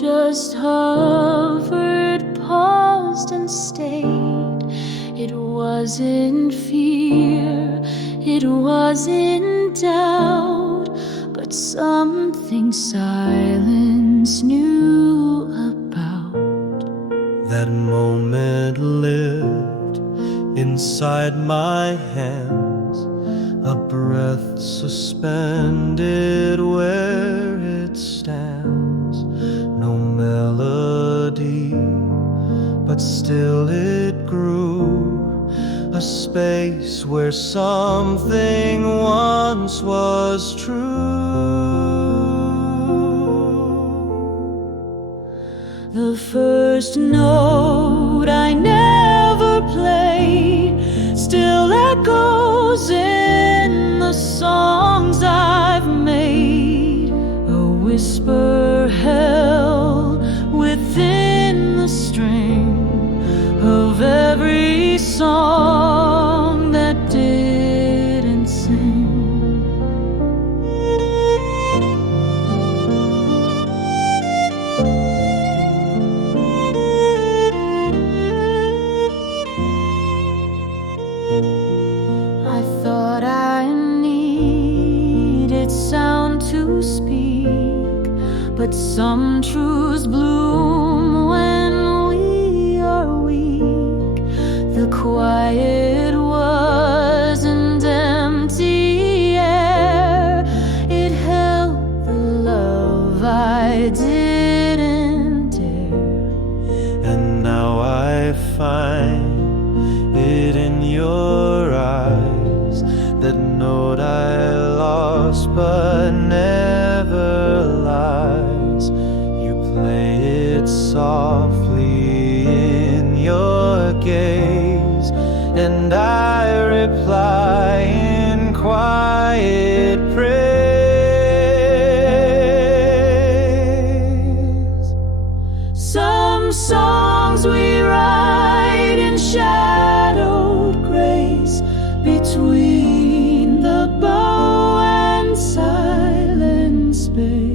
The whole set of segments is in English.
just hovered, paused and stayed. It wasn't fear, it wasn't doubt, but something silence knew about. That moment lived inside my hands, a breath suspended where it stands. No melody, but still it grew, a space where something once was true. The first note I never played still echoes in the songs I've made, a whisper held within the string of every song that didn't sing. I thought I needed sound to speak, but some truths bloom when we are weak. The quiet wasn't empty air, it held the love I didn't dare. And now I find it in your eyes, that note I lost but never lies. You play it softly in your gaze, and I reply in quiet praise. Some songs we write in shadowed grace, between the bow and silent space.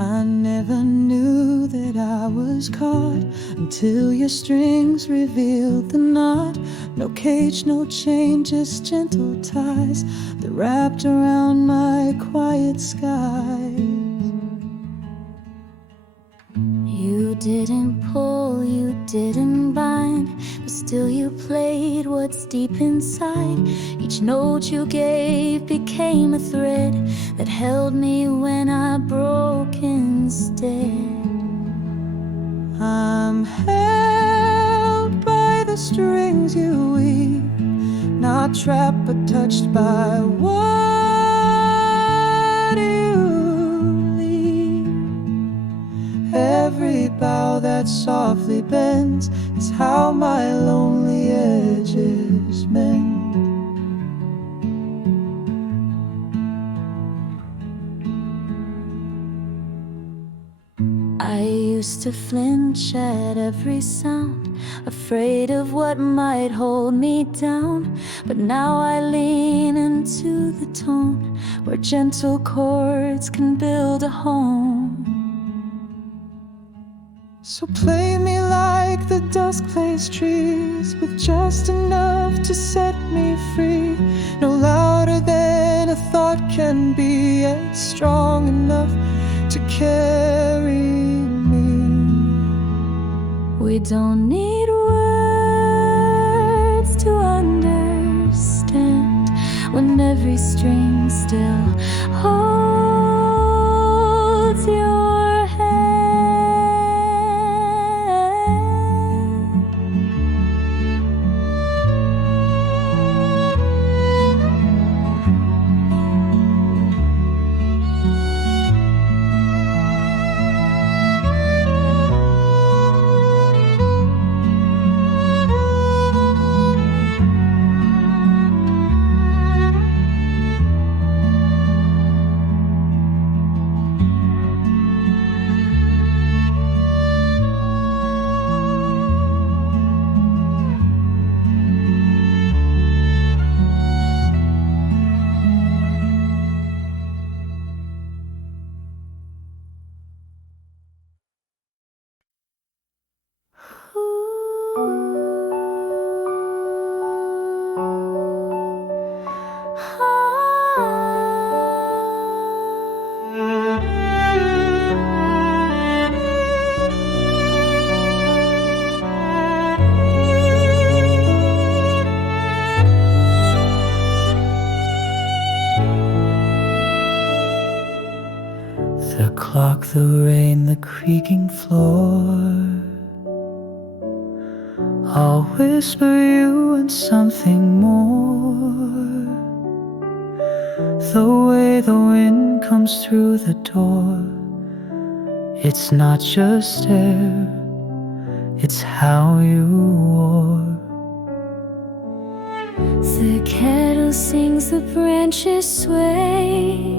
I never knew that I was caught until your strings revealed the knot. No cage, no chain, just gentle ties that wrapped around my quiet skies. You didn't pull, you didn't bind, but still you played what's deep inside. Each note you gave became a thread that held me when I broke instead. I'm held by the strings you weave, not trapped but touched by what you leave. Every bow that softly bends is how my lonely edges mend. used to flinch at every sound, afraid of what might hold me down. But now I lean into the tone where gentle chords can build a home. So play me like the dusk plays trees, with just enough to set me free. No louder than a thought can be, yet strong enough to carry me. We don't need words to understand when every string still holds your hand. The clock, the rain, the creaking floor. I'll whisper you and something more. The way the wind comes through the door. It's not just air, it's how you are. The kettle sings, the branches sway,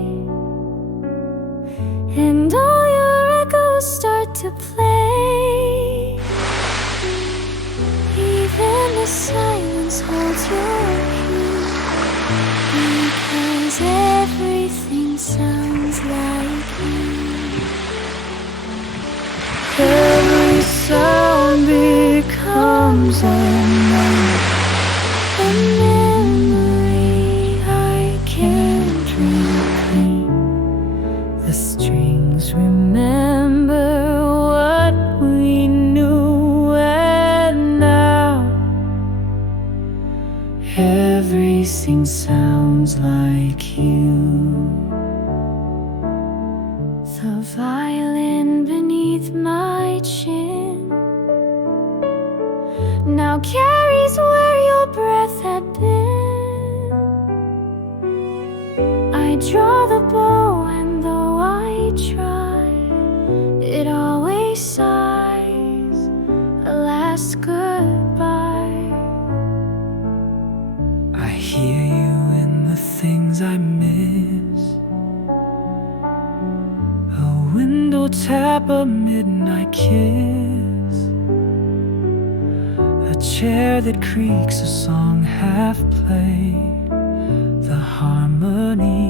and all your echoes start to play. Even the silence holds your peace, because everything sounds like you. Every sound becomes a memory I can't reclaim. The strings Remember what we knew, and now everything sounds like you. The violin beneath my chin now carries where your breath had been. I draw the bow, and though I try, it always sighs a last goodbye. I hear you in the things I miss. A window tap, a midnight kiss, a chair that creaks, a song half played, the harmony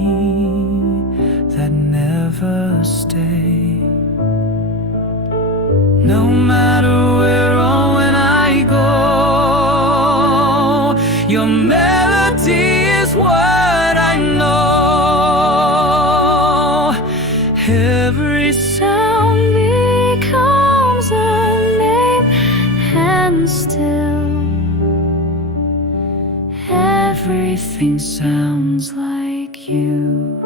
that never stayed. No matter where or when I go, your melody is what I know. Every Sound becomes a name, and still everything sounds like you.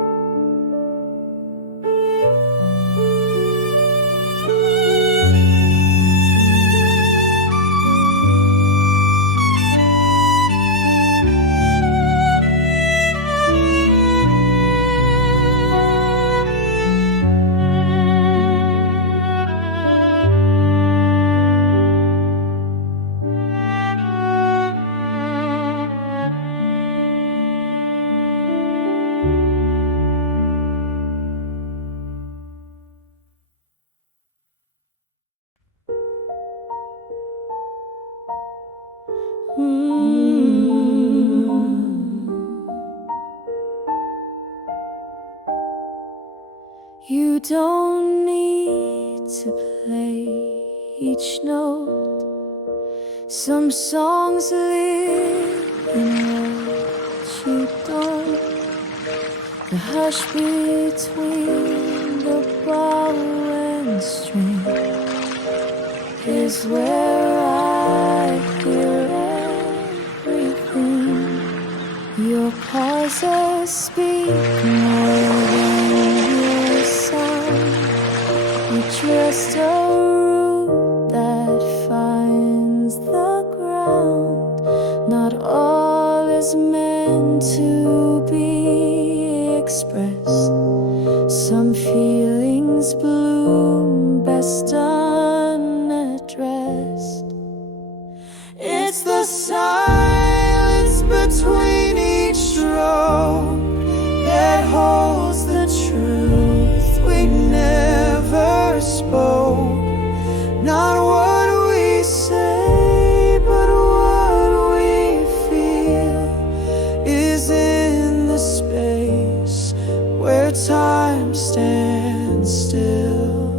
You don't need to play each note. Some songs live in what you don't. The hush between the bow and string is where I hear everything. Your pauses speak more than your sound. You're just a root that finds the ground. Not all is meant to be expressed. Some feelings bloom best unaddressed. It's the silence between each stroke that holds the truth we never spoke. Not what we say, but what we feel is in the space where time stands still.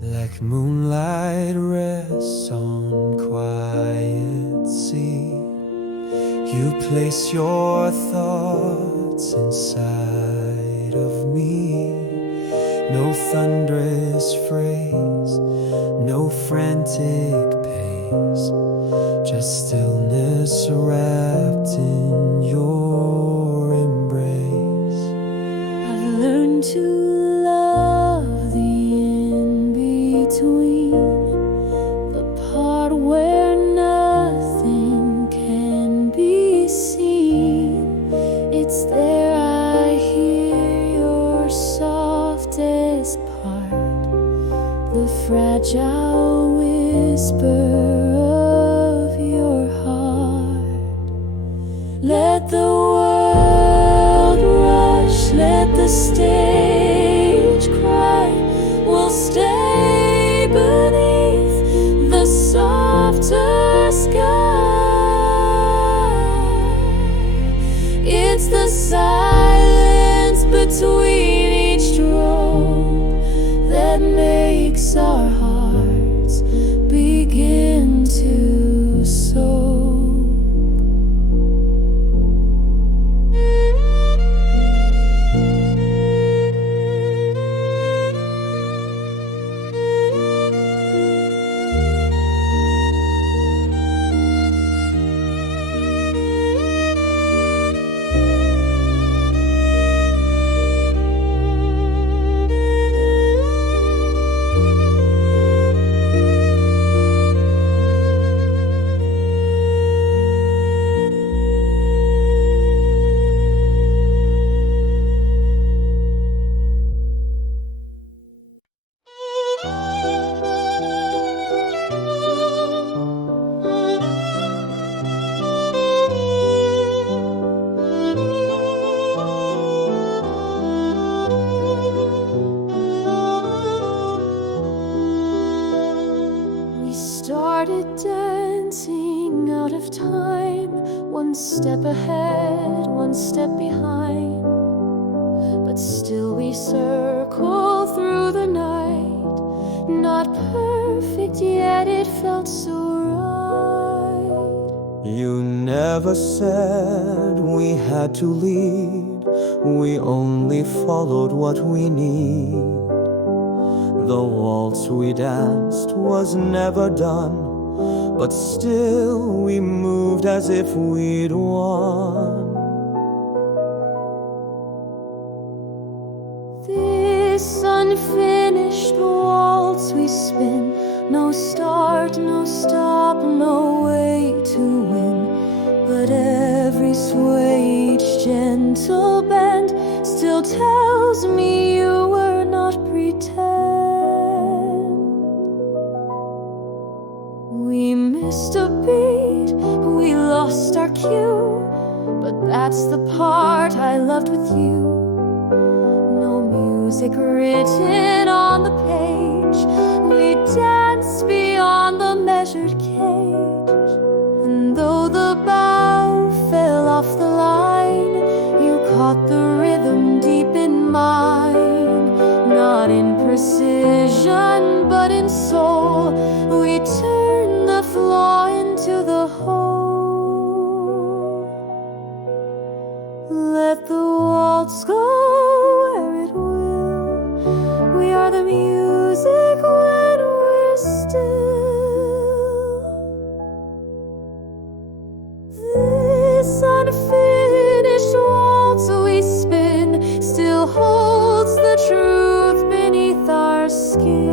Like moonlight rests on quiet sea, you place your thoughts inside of me. No thunderous phrase, no frantic pace, just stillness wrapped in your embrace. I've learned to love the in-between, the part where nothing can be seen. It's there I hear your softest part, the fragile whisper of your heart. Let the world rush, let the stage cry. We'll stay beneath the softer sky. It's the silence between each drone that makes our hearts begin to soar. We started dancing out of time, one step ahead, one step behind. But still we circle through the night, not perfect yet it felt so right. You never said we had to lead, we only followed what we need. The waltz we danced was never done, but still we moved as if we'd won. This unfinished waltz we spin, no start, no stop, no way to win. But every sway, each gentle bend still tells me you were not pretend. We missed a beat, we lost our cue, but that's the part I loved with you. No music written on the page, we danced beyond the measured cage. And though the bow fell off the line, you caught the rhythm deep let the waltz go where it will. We are the music when we're still. This unfinished waltz we spin still holds the truth beneath our skin.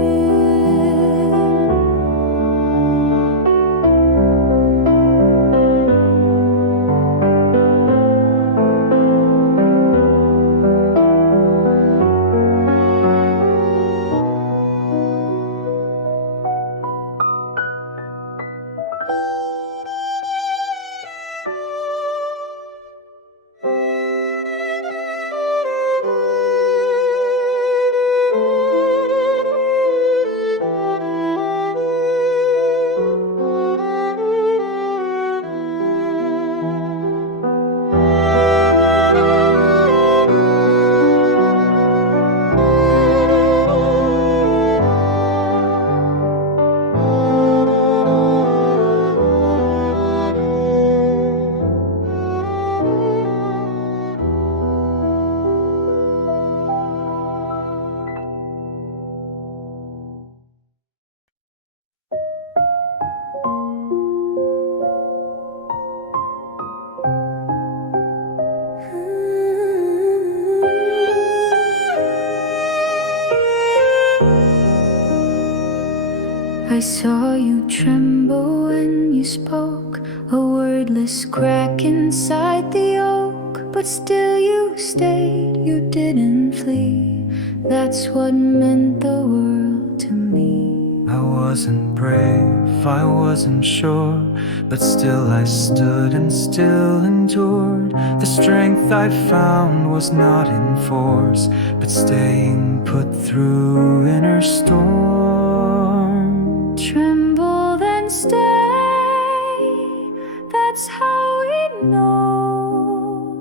I saw you tremble when you spoke, a wordless crack inside the oak. But still you stayed, you didn't flee. That's what meant the world to me. I wasn't brave, I wasn't sure, but still I stood and still endured. The strength I found was not in force, but staying put through inner storm. Tremble then stay, that's how we know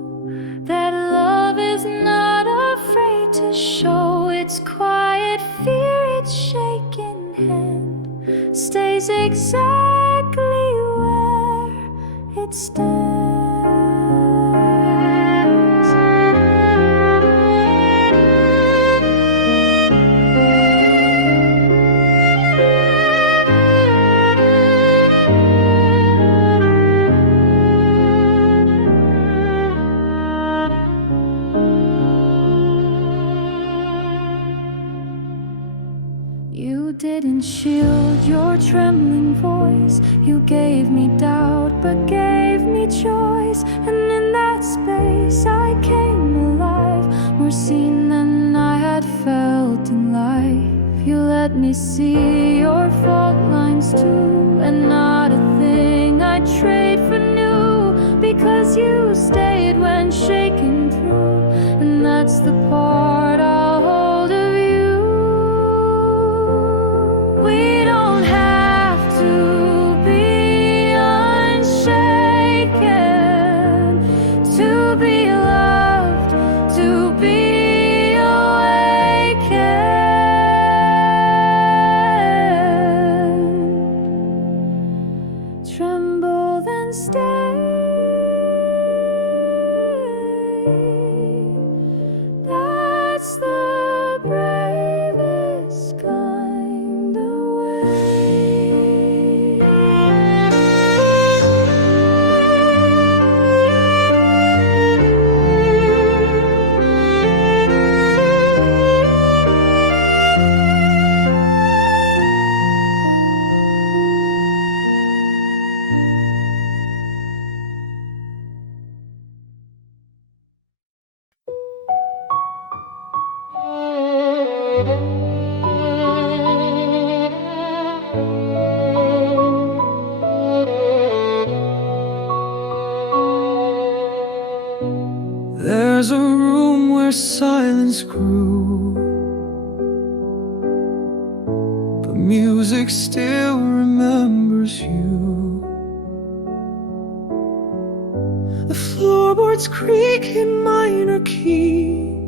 that love is not afraid to show its quiet fear, its shaken hand stays exactly where it stands. You didn't shield your trembling voice. You gave me doubt, but gave me choice. And in that space I came alive, more seen than I had felt in life. You let me see your fault lines too, and not a thing I'd trade for new, because you stayed when shaken through, and that's the part I'll hold of you. We don't have to be unshaken to be loved, to be awakened. Tremble then stay, that's the bravest kind of There's a room where silence grew, but music still remembers you. The floorboards creak in minor key,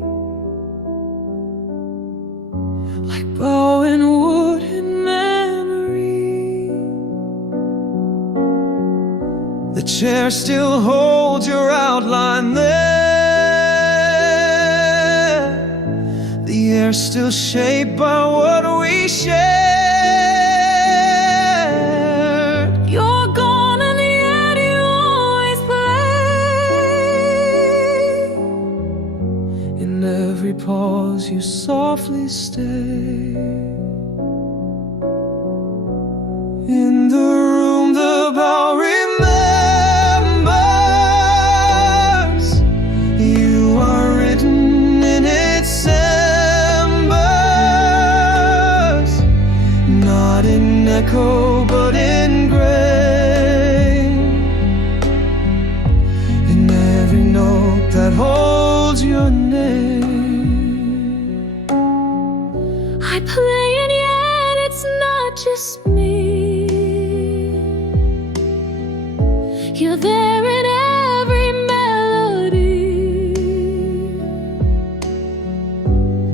like bowing wood in memory. The chair still holds your outline there, They're still shaped by what we share. You're gone and yet you always play. In every pause you softly stay. In the room the bell remembers. You are written in its embers, not in echo but in grain. In every note that holds your name. I play and yet it's not just me. You're there in every melody.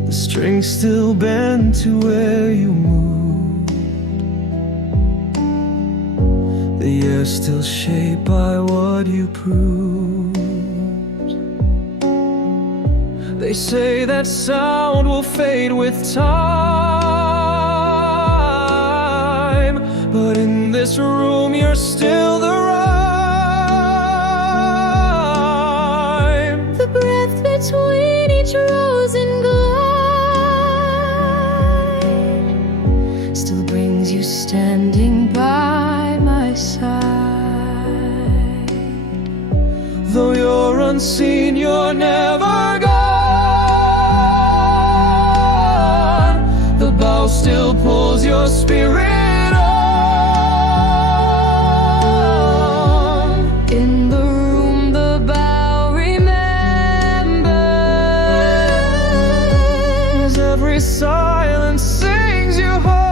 The strings still bend to where you moved. The air still shaped by what you proved. They say that sound will fade with time, but in this room you're still the rhyme. The breath between each rose and glide still brings you standing by my side. Though you're unseen, you're never gone. The bow still pulls your spirit on. In the room the bow remembers. Every silence sings you home.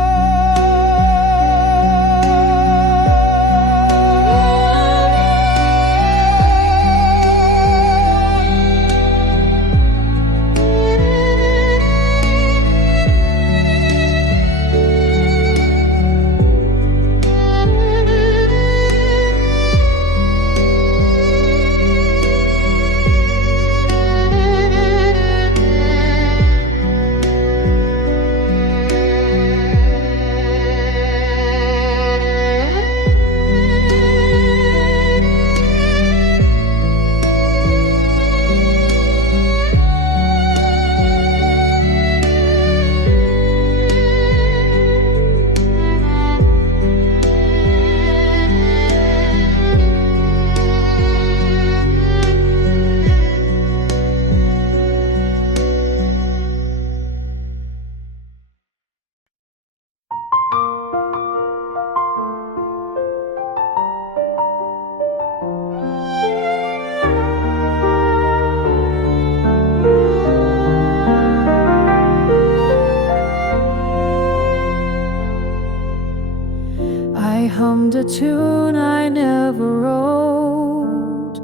I hummed a tune I never wrote.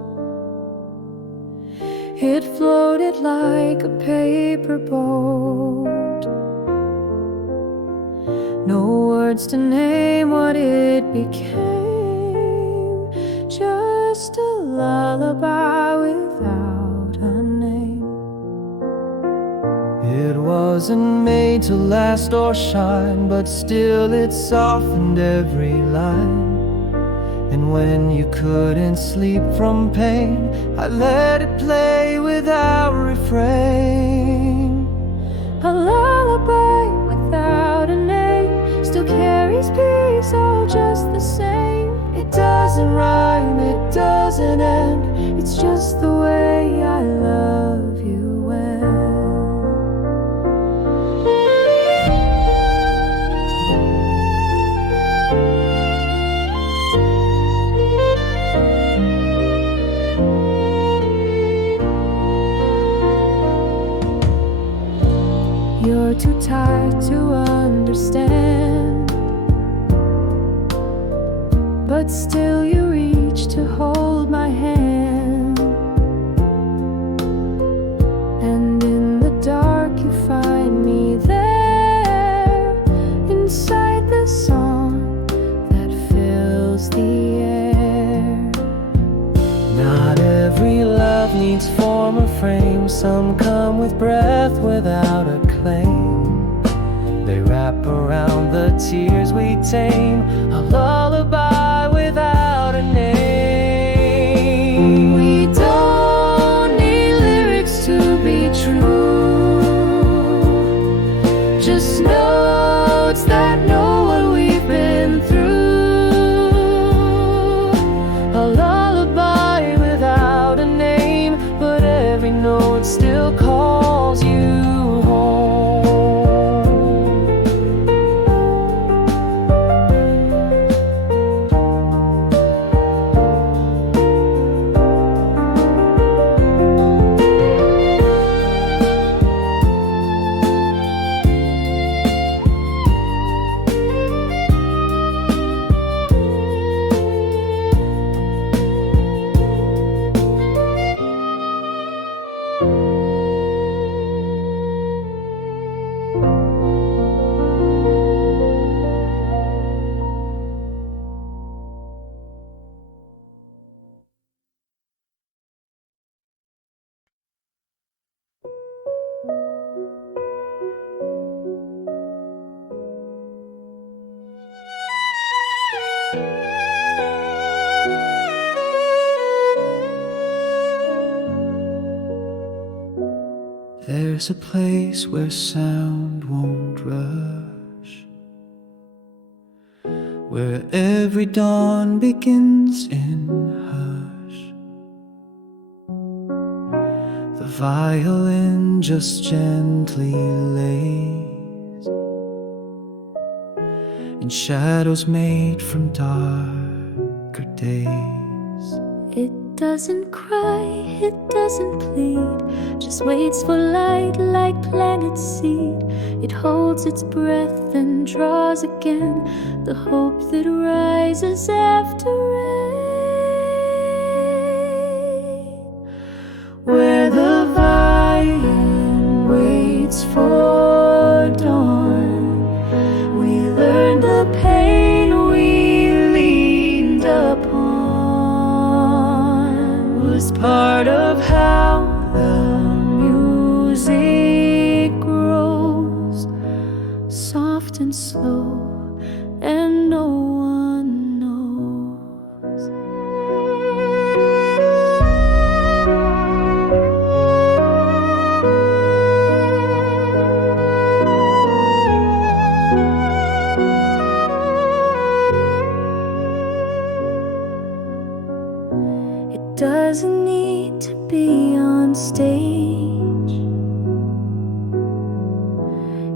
It floated like a paper boat. No words to name what it became. Just a lullaby without a name. It wasn't made to last or shine, but still it softened every line. And when you couldn't sleep from pain, I let it play without refrain. A lullaby without a name still carries peace, all just the same. It doesn't rhyme, it doesn't end. It's just the way I love you You're too tired to understand, but still you reach to hold my hand. And in the dark you find me there, inside the song that fills the air. Not every love needs form or frame. Some come with breath without a claim. tears we tame, a lullaby without a name. We don't need lyrics to be true, just notes that know what we've been through. A lullaby without a name, but every note still calls you home. There's a place where sound won't rush, where every dawn begins in hush. The violin just gently lays in shadows made from darker days. It doesn't cry, it doesn't plead, just waits for light like planet seed. It holds its breath and draws again the hope that rises after rain. Where the violin waits for dawn, we learn the pain we leaned upon was part of how the music grows, soft and slow, and no one knows. It doesn't need to be on stage.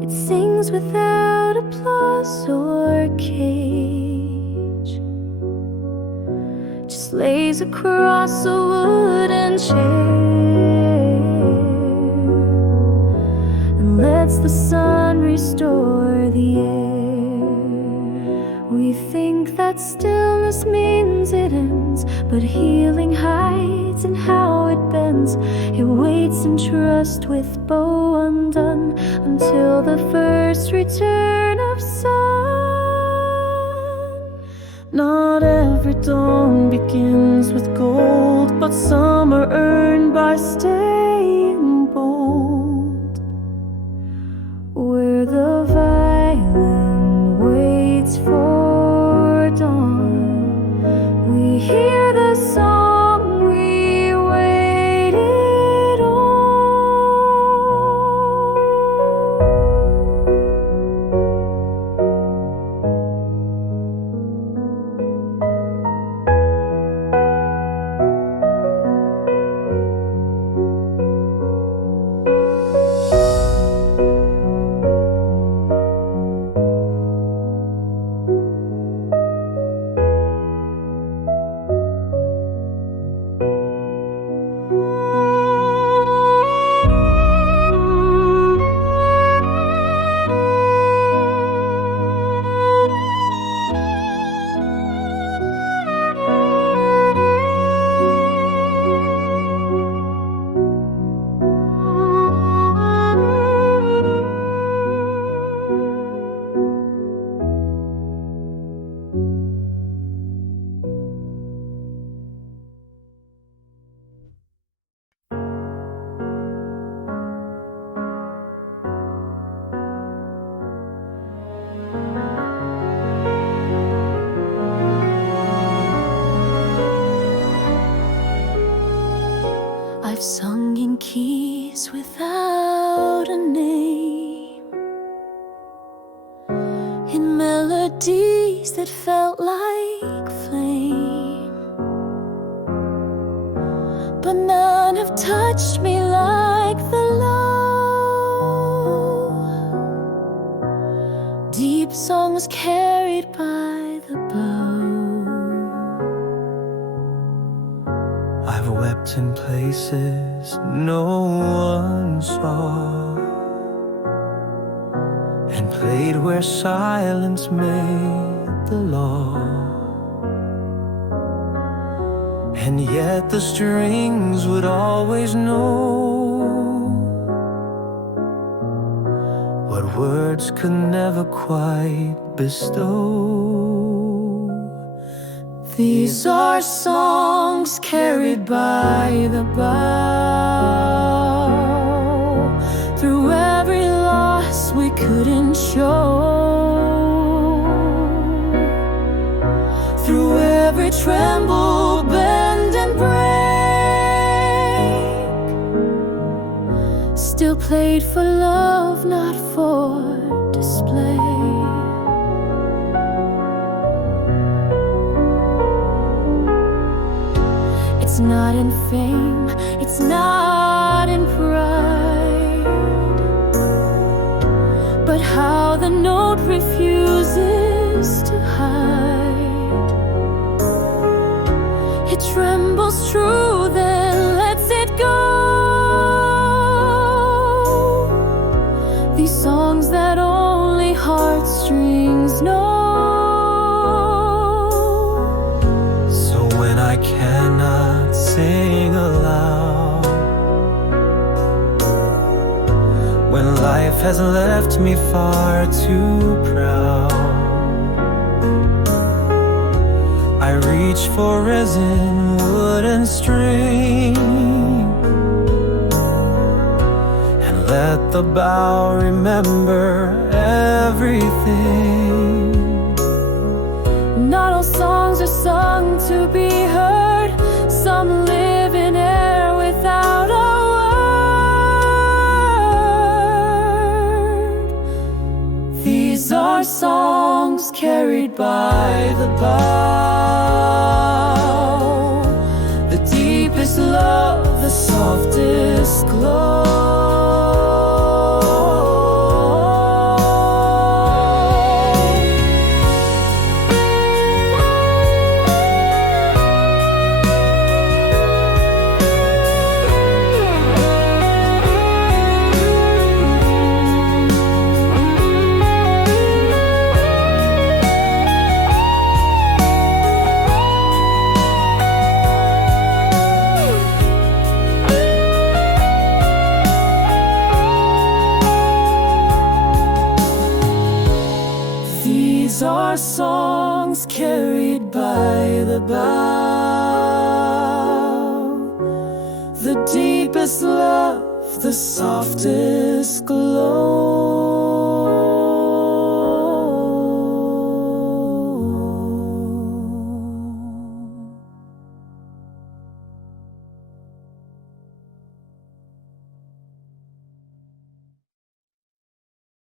It sings without applause or cage. Just lays across a wooden chair and lets the sun restore the air. We think that stillness means it ends, but healing hides in how it bends. It waits in trust with bow undone until the first return of sun. Not every dawn begins with gold, but some are earned by staying bold. Where the violin waits for dawn, we hear the song we waited on. sung in keys without a name, in melodies that felt like flame, but none have touched me like the low, deep songs carried by the bow. I've wept in places no one saw, and played where silence made the law. And yet the strings would always know what words could never quite bestow. These are songs carried by the bow, through every loss we couldn't show, through every tremble, bend and break, still played for love, not for display. It's not in fame, it's not in pride, but how the note refuses to hide. It trembles true, then lets it go. These songs that only heartstrings know. So when I cannot sing aloud, when life has left me far too proud, I reach for resin, wood and string, and let the bow remember everything. Not all songs are sung to be heard. Some live in air without a word. These are songs carried by the bow, the deepest love, the softest glow. These are songs carried by the bow, the deepest love, the softest glow.